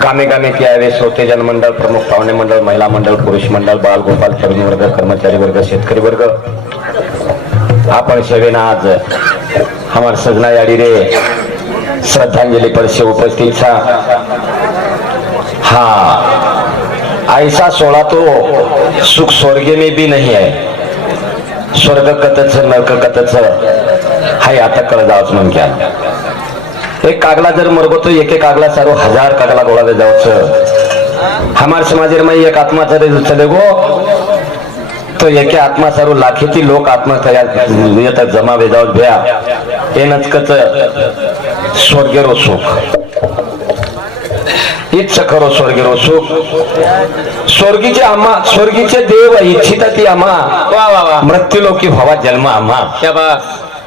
गामे गामे के आवे श्रोते जनमंडळ प्रमुख पाहुणे मंडळ महिला मंडळ पुरुष मंडळ बाल गोपाल तरुण वर्ग कर्मचारी वर्ग शेतकरी वर्ग। आपण सेवेना आज हमार सजना याडी रे श्रद्धांजलि पर से उपस्थित था हाँ ऐसा सोला तो सुख स्वर्ग में भी नहीं है। स्वर्ग कतच नरक कतच हाय आता कळ जावच म्हणून एक कागला जर मरगो तो एक एक कागला सारो हजार कागला गोळा जावच हमार समाजेर में एक आत्मा जर चले गो तो एके आत्मा सारो लाखेची लोक आत्मा तयार येतात जमा वेजावत भ्या. हे नचकच स्वर्गेरो सुख. इच्छ खरो स्वर्गेरो सुख. स्वर्गीचे आम्हा स्वर्गीचे देव इच्छिता ती आम्हा. वाह वाह वाह मृत्यू लोकी व्हावा जन्म आम्हा.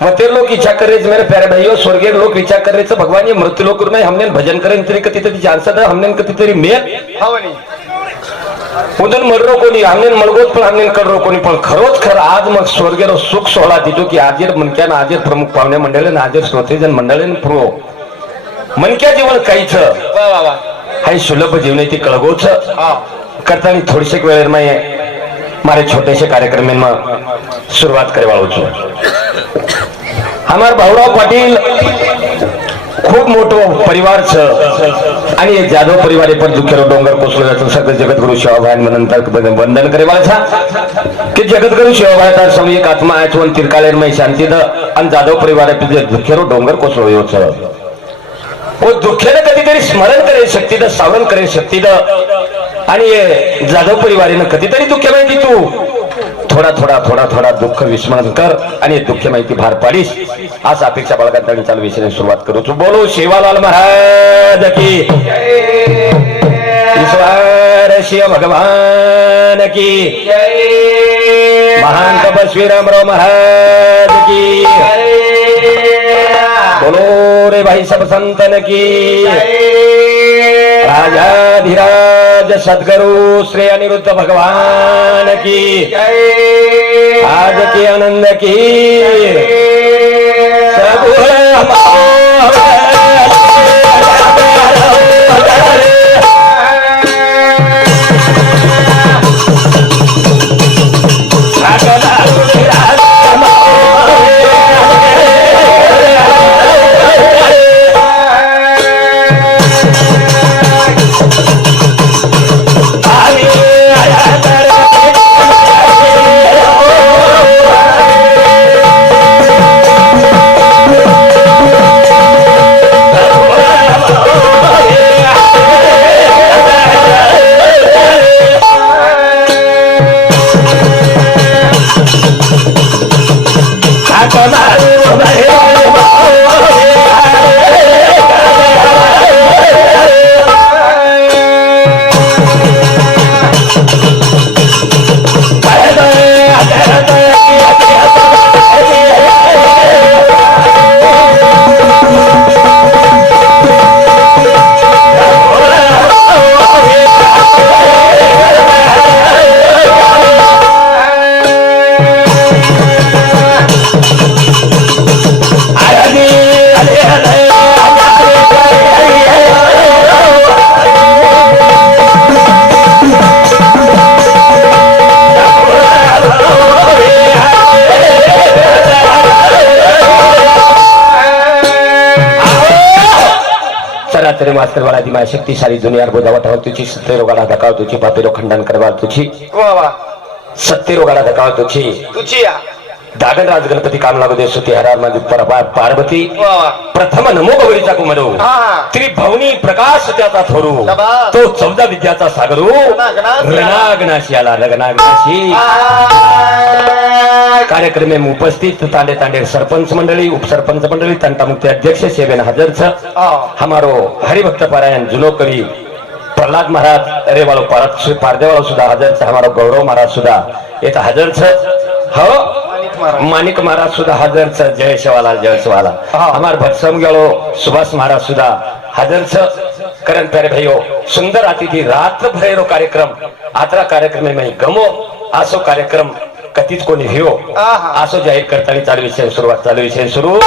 मतिर लोग इच्छा करे मेरे प्यारे भाई स्वर्गीय लोग इच्छा कर रहे भगवान ये मृत्यु लोक में हमने भजन करेन तरी कति तरी जानसा हमने कति तरी मेल। हवनी उदन मरो कोणी हमने मळगोत पण हमने कडरो कोणी पण खरोच खर आज मग स्वर्गेरो सुख सोहळा दितो की आजेर मनक्यान आजेर प्रमुख पाहुणे मंडळे ना आजेर श्रोतेजन मंडळे प्रो। मनक्या जीवन काहीच हाय सुलभ जीवनाची कळगोच करताना थोडीशेक वेळेर माय मारे छोटेसे कार्यक्रमेन सुरुवात करे वाळूचो हमार भाऊराव पाटील खूप मोठं परिवार छ जाधव ये जादव परिवार पर दुखेरो डोंगर कोसलो जातो. सगळं जगद्गुरु गुरु शिवाभाई नंतर वंदन करे वाला की कि शिवाभाई एक आत्मा आहे चोन तिरकालेर में शांति द जाधव परिवार दुखेरो डोंगर कोसलो यो छ वो कधीतरी स्मरण करे शक्ती द सावरण करे शक्ती द. आणि जाधव परिवारीनं कधीतरी दुःख माहिती तू. थोडा थोडा थोडा थोडा दुःख विस्मरण कर आणि दुःख माहिती भार पाडीस. आज अपेक्षा बाळगात आणि चालू विषयाने सुरुवात करू. तू बोलू शिवालाल महाराज की. ईश्वर शिव भगवान की. महान तपस्वी रामराव महाराज की. बोलो रे भाई सब संतन की. राजाधिराज सद्गुरु श्री अनिरुद्ध भगवान की। आज की आनंद की। शक्तिशाली दुनियार बोजावा ठेवा तुझी सत्य रोगाला धकाव तुझी पापेरो खंडन करवा तुझी. वाह सत्य रोगाला धकाव तुझी. तुझी या दागन राज गणपती काम लागू दे सुती हरार पार्वती. प्रथम नमो गौरीचा कुमरो. त्रिभवनी प्रकाश त्याचा थोरू. तो चौदा विद्याचा सागरू. रणागणाशी आला रगनागनाशी कार्यक्रमे में उपस्थित तांडे तांडे सरपंच मंडळी उपसरपंच मंडळी तंटामुक्ती अध्यक्ष सेवेन हजरच. हमारो हरिभक्त पारायण जुनो कवी प्रल्हाद महाराज अरे वालो पारत पारदेवालो सुद्धा हजरच हमारो गौरव महाराज सुद्धा येत हजरच. हो. माणिक महाराज सुद्धा शवाला जयशवाला जयशवाला हमार भत्सम गळो सुभाष महाराज सुद्धा हजरच करण प्यारे भाइयों सुंदर अतिथी रात भरेरो कार्यक्रम आतरा कार्यक्रम में गमो आसो कार्यक्रम कथित कोणी हिओ असो जाहीर करताना चालू विषय सुरुवात चालू विषय सुरू.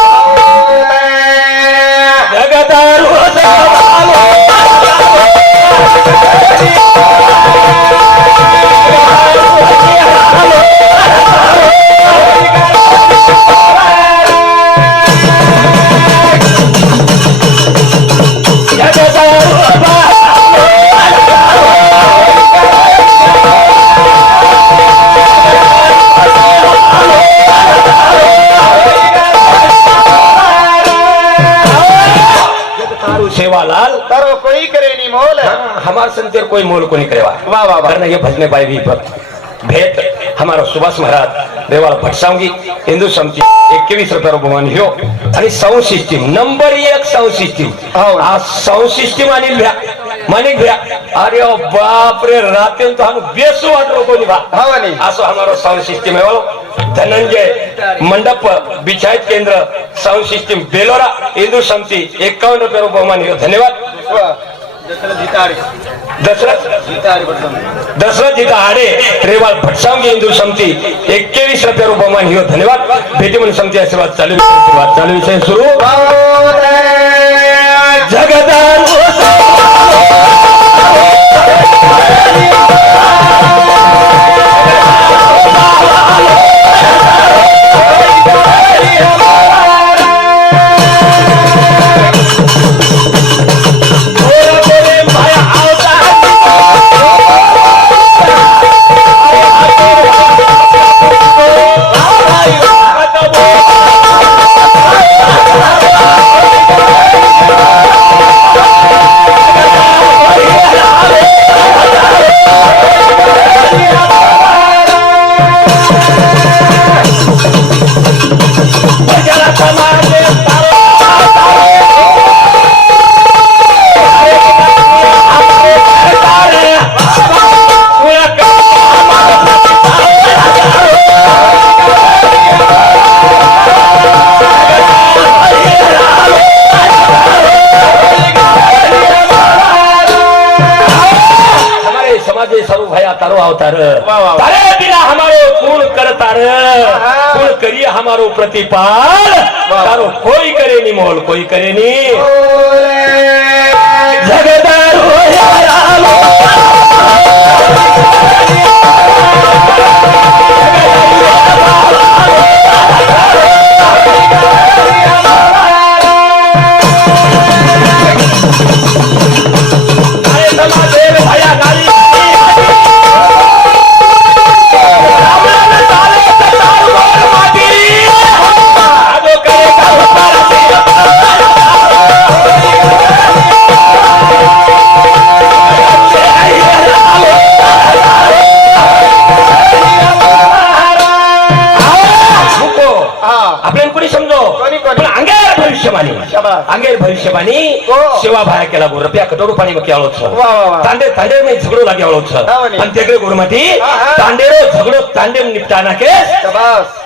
कोई मोल को नहीं करेवा वाह, वाह। करना ये भजने पाए भी पर भेट हमारा सुभाष महाराज देवाला भटसावंगी हिंदू समिती एकवीस रुपया बहुमान ह्यो आणि साऊंड सिस्टीम नंबर एक साऊंड सिस्टीम हो. साऊंड सिस्टीम आणि भ्या मानिक भ्या अरे बाप रे रात्री तो हम बेसू वाटलो कोणी बा हो नी असो हमारो साऊंड सिस्टीम है धनंजय मंडप बिछायत केंद्र साऊंड सिस्टीम बेलोरा हिंदू समिती एकावन्न रुपये बहुमान ह्यो धन्यवाद दशरथ जिथं आडे रेवाल भटसावंगी हिंदू समिती एक्केवीस रुपये रुपमान हिरो धन्यवाद. भेटी म्हणून समिती आशीर्वाद चालू सुरुवात चालू विषय सुरू. जगदान हमारो प्रतिपाल तारो कोई करे नी मोल कोई करे नी सेवा भाया केला गो रुपया कटोरू पाणी वा, वा. तांडे तांडे मी झगडो लागे म्हणे. आणि तेकडे गुरुमाटी हा. तांडेरो झगडो तांडे निपटाना के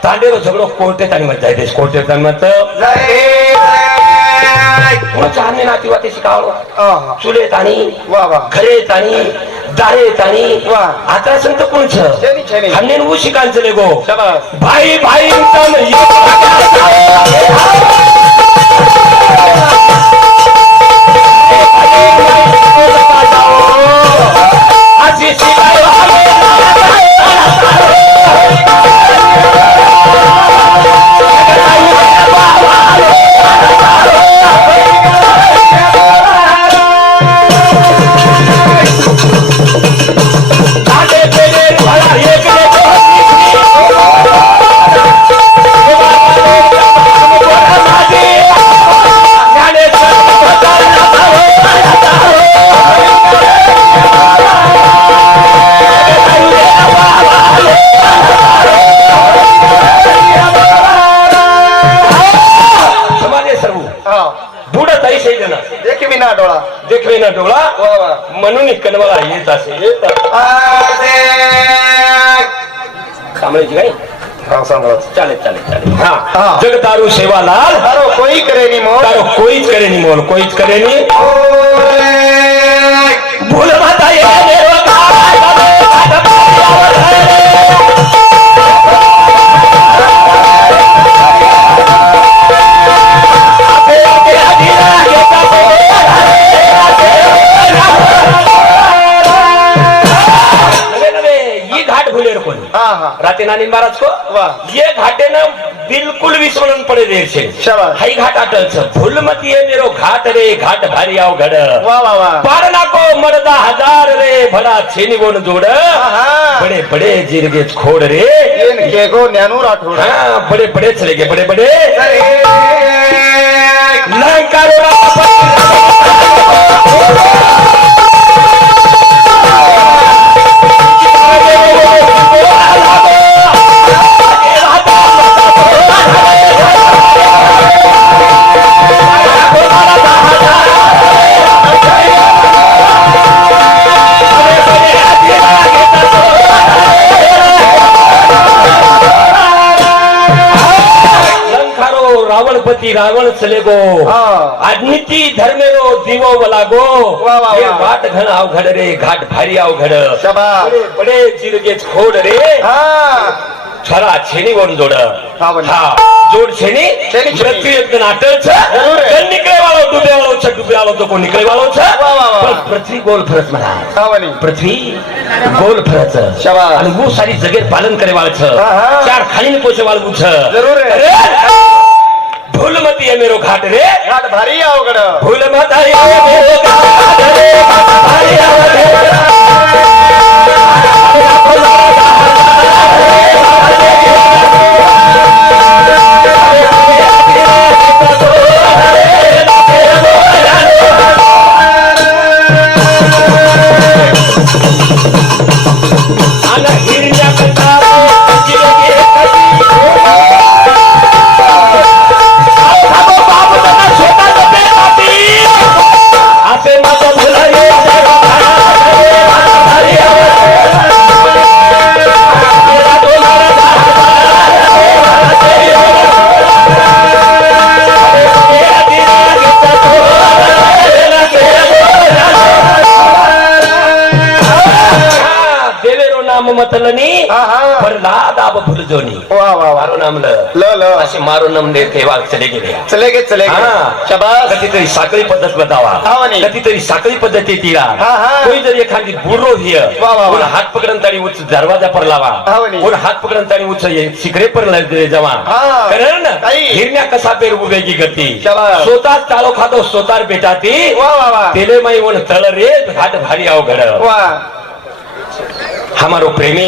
तांडेरो झगडो कोर्टे ताणी मत जाय देश कोर्टे ताणी मत चाहने नाती वाते शिकावलो आहा. चुले ताणी वा वा. घरे ताणी दारे ताणी. वा. आता संत कोण छ छेनी, छेनी. हमने उ शिकायचं ले गो. भाई भाई ये. डोळा देखवे ना डोळा वा वा म्हणून कनवाला येत असे येत आसे. सांभाळायची काय हा, सांभाळा. चालेल चालेल चालेल हा हा. जगतारू सेवालाल तारो कोई करे नी मोल तारो कोईच करे नी मोल कोईच घाट भूलेर कोणी हा हा राते नानी महाराज को वाह. ये घाटे न बिल्कुल विस्मरण पड़े देर से शाबाश. हाई घाट अटल छ भूल मत ये मेरो घाट रे घाट भारी आओ घड वा वा वा पारना को मर्दा हजार रे भड़ा छेनी गोन जोड़ आहा. बड़े बड़े जिरगे खोड़ रे येन केगो ज्ञानू राठोड हाँ बड़े बड़े चले गए बड़े बड़े जय. लंका रो रावणावरती रावण चले गो. आज्ञिती धर्मेरो दिवो वला गो वा, वा, हे. वाट घन अवघड रे घाट भारी अवघड. बडे चिरगे खोड रे. छरा छेनी वरून जोड. हा, जोड छेनी. मृत्यु एक दिन आटल छ. निकले वालो डूबे वालो छ डूबे वालो तो को निकले वालो छ. पण पृथ्वी गोल हा बनी पृथ्वी गोल शाबास. आणि वो सारी जगेर पालन करे वाळ छ. चार खाली पोचे वाळ छ. जरूर भूल मत ये मेरो घाट रे घाट भारी अवघड भूल मत ये मेरो घाट रे भारी हिरण्या कंठारे असे मारो नाम दे तेव्हा चले गेले चले गे चले. शबास कधीतरी साखळी पद्धत बतावा. कधीतरी साखळी पद्धती हा, हा. कोणी जर एखादी बुर्रो हिय. कोण हात पकडून तारी उच दरवाजा पर लावा. कोण हात पकडून तारी उच ये शिखरे पर जमा हा. कारण. हिरण्या कसा पेर उभे की गती. स्वतः चालो खातो स्वतः बेटा ती वा वा वा तेले माई वन तळ रे घाट भारी अवघड वा हमारो प्रेमी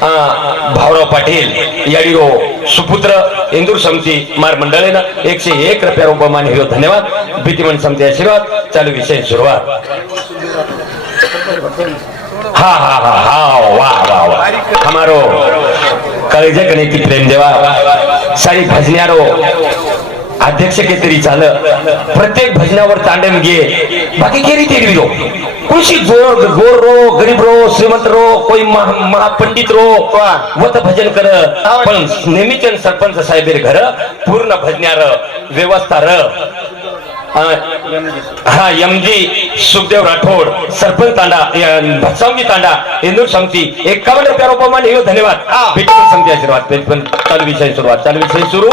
भाऊराव पाटील याडिरो सुपुत्र इंदूर समिती मार मंडळीनं एकशे एक रुपया उपमान हिरो धन्यवाद. भीतीमन समिती आशीर्वाद. चालू विषय सुरुवात. हा हा हा हा वा वा वा. हमारो कलेजे गणिती प्रेम देवा. सारी भजन्यारो अध्यक्ष के तरी झालं. प्रत्येक भजनावर तांडव घे. बाकी केरी तेरी रो कृषी जोर गोर रो गरीब रो श्रीमंत रो कोई महा- महापंडित रो वत भजन कर. पण नेहमीचे सरपंच साहेब घर पूर्ण भजन्यार व्यवस्था र. हा यमजी सुखदेव राठोड सरपंच तांडा भटसावंगी तांडा इंदूर समिती एकावन्न रुपया रुपमान हे धन्यवाद हा. भेटून समिती आशीर्वाद भेटून चालू विषय सुरुवात चालू विषय सुरू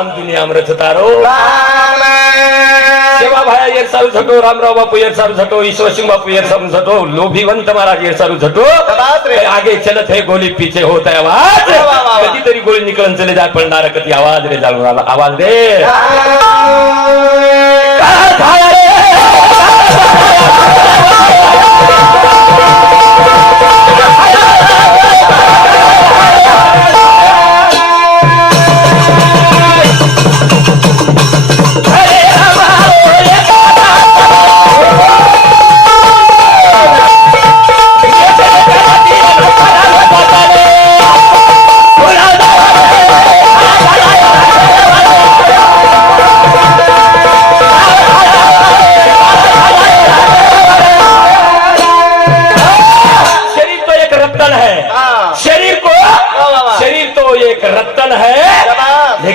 राम दिली अमृत तारो। सेवा भाया येर सारू झटो रामराव बापू येर सारू झटो ईश्वर ईश्वरसिंह बापू येर सारू झटो लोभी वन महाराज येर सारू झटो आगे चलत है गोली पीछे होता है आवाज। कधीतरी गोली निकळून चले जाए पडणार कधी आवाज रे जाणून आवाज रे।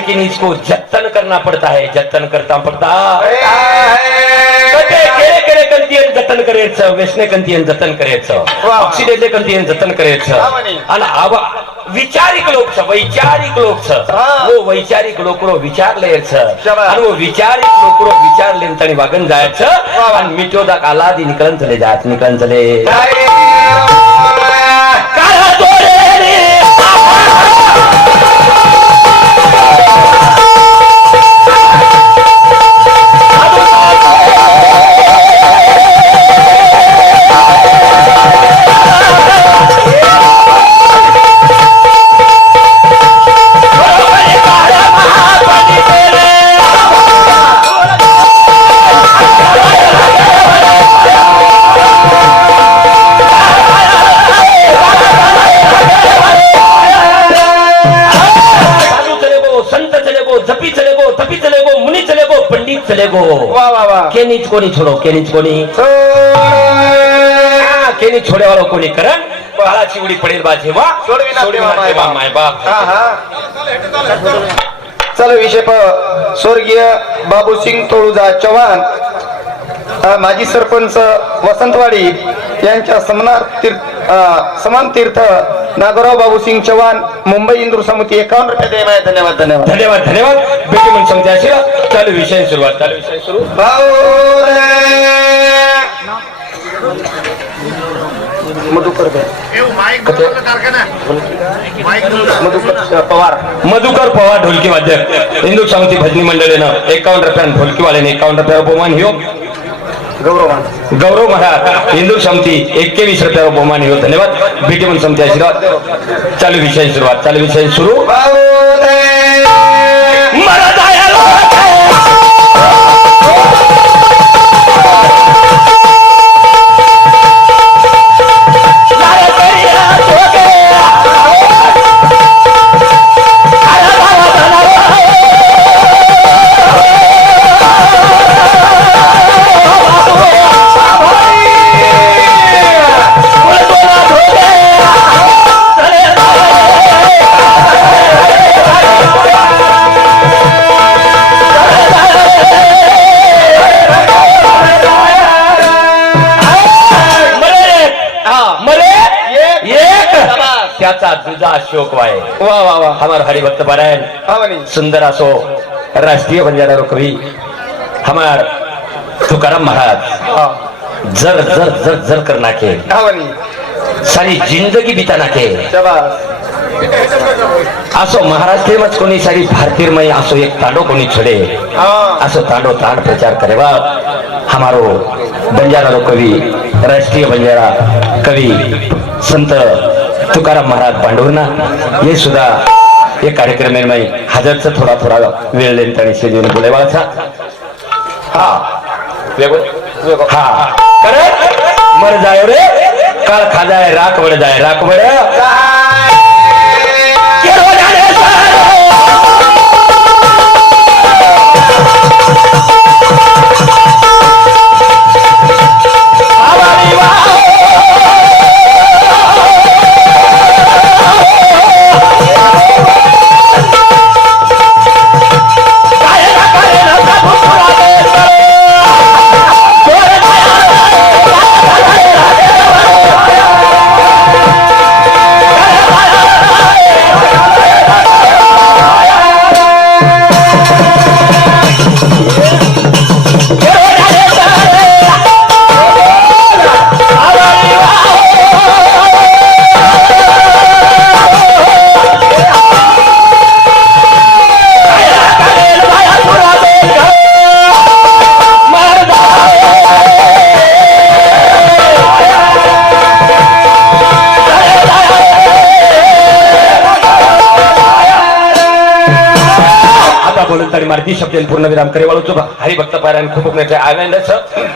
लेकिन इसको जतन करना पड़ता है जतन करता पड़ता कंतीयन जतन करायचं व्यसने कंतीयन जतन करायचं वाह. ऑक्सिडेटले कंतीयन जतन करायचं. आणि आवा विचारिक लोक छ वैचारिक लोक छ. वो वैचारिक लोकरो विचार शाबास. आणि वो विचारिक लोकरो विचार लेन तणी वागन जायचं. आणि मिठो दा कालादी निकलन चले जात निकलन चले काळा तोरे रे. गो वा वा वा केनीच कोणी छोडो केनीच कोणी केनी छोडेवालो कोणी करण बाळाची उडी पडेल बा जेव्हा माय हा हा चल विषय प स्वर्गीय बाबूसिंग तोळुजा चव्हाण माजी सरपंच वसंतवाडी यांच्या समनार तीर्थ अ, समान तीर्थ नागोराव बाबूसिंग चव्हाण मुंबई इंदूर समिती एकावन्न रुपये आहे. धन्यवाद धन्यवाद. धन्यवाद धन्यवाद. भेटी म्हणून समजा असेल चालू विषय सुरुवात चालू विषय सुरू. भाऊ. मधुकर मधुकर पवार. मधुकर पवार ढोलकी वाद्यक हिंदू समिती भजनी मंडळीनं एकावन्न रुपयानं ढोलकीवाल्याने एकावन्न रुपया बहुमान घेऊ गौरवान गौरव महाराज. हिंदू समिती एक्केवीस रुपया बहुमान धन्यवाद. भेटी म्हणून समजा आशीर्वाद. चालू विषय सुरुवात. चालू विषय सुरू. तुझा अशोक वाय। वा वा वा. हमार हरिभक्त पारायण सुंदर असो राष्ट्रीय बंजारा कवी हमार तुकाराम महाराज। जर जर जर जर कर नाके। सारी जिंदगी बिता नाके। असो महाराष्ट्रीयमच कोणी सारी भारतीयमय असो एक तांडो कोणी छडे। असो तांडो तांड प्रचार करेवा। हमारो बंजारा रो कवी राष्ट्रीय बंजारा कवी संत तुकाराम महाराज पांडुरना हे सुद्धा हे कार्यक्रम हजारचा थोडा थोडा वेळ लेन त्याने शेजून बोलेवाचा हा. हा. कारण मर जाय रे. काळ खाजाय राख वड जाय राख आता बोलून तरी मारती शब्द पूर्ण करे वाळूचो हरिभक्त पारायण खूप उपण्याचे आनंदच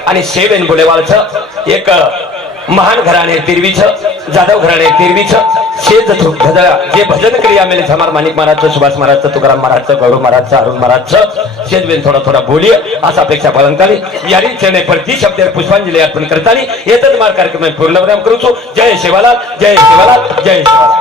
आणि सेवेन बोलेवाळच एक महान घराणे तिरवीच जाधव घराणे तिरवीच शेज भजन जे भजन क्रिया मेले समार माणिक महाराजचं सुभाष महाराजचं तुकाराम महाराजचं गौरव महाराजचं अरुण महाराजचं शेजवेन थोडा थोडा बोलिय असा अपेक्षा पालन करी यारी चेने प्रति शब्द पुष्पांजली अर्पण करताली येतच मार कार्यक्रम पूर्ण विराम करूचो. जय शिवालाल जय शिवालाल जय शिवालाल.